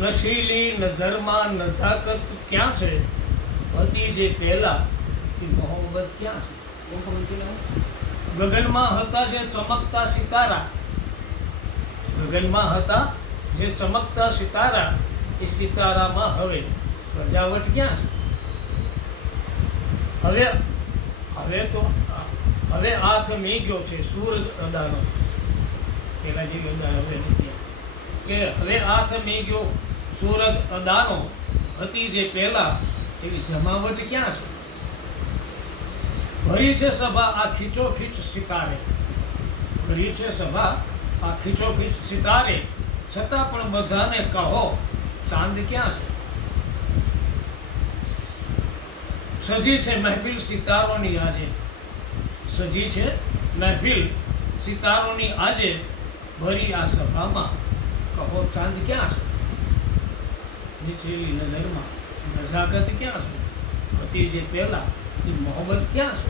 નશીલી નજરમાં નજાકત ક્યાં છે, હતી જે પહેલા એ મોહબ્બત ક્યાં છે? ગગનમાં હતા જે ચમકતા સિતારા, ગગનમાં હતા જે ચમકતા સિતારા, એ સિતારામાં હવે સજાવટ ક્યાં છે? હવે હાથ મેગ્યો છે સૂરજ અદાનો, પેલા જેવી અદા હવે નથી, કે હવે હાથ મેગ્યો સૂરજ અદાનો, હતી જે પહેલા એવી જમાવટ ક્યાં છે? ભરી છે સભા આ ખીચોખીચ સિતારે, ભરી છે સભા આ ખીચોખીચ સિતારે, છતાં પણ બધાને કહો ચાંદ ક્યાં છે? સજી છે મહેફિલ સિતારોની આજે, સજી છે મહેફિલ સિતારોની આજે, ભરી આ સભામાં કહો ચાંદ ક્યાં છે? નીચેલી નજરમાં નજાકત ક્યાં છે, હતી જે પહેલા એ મોહબ્બત ક્યાં છે?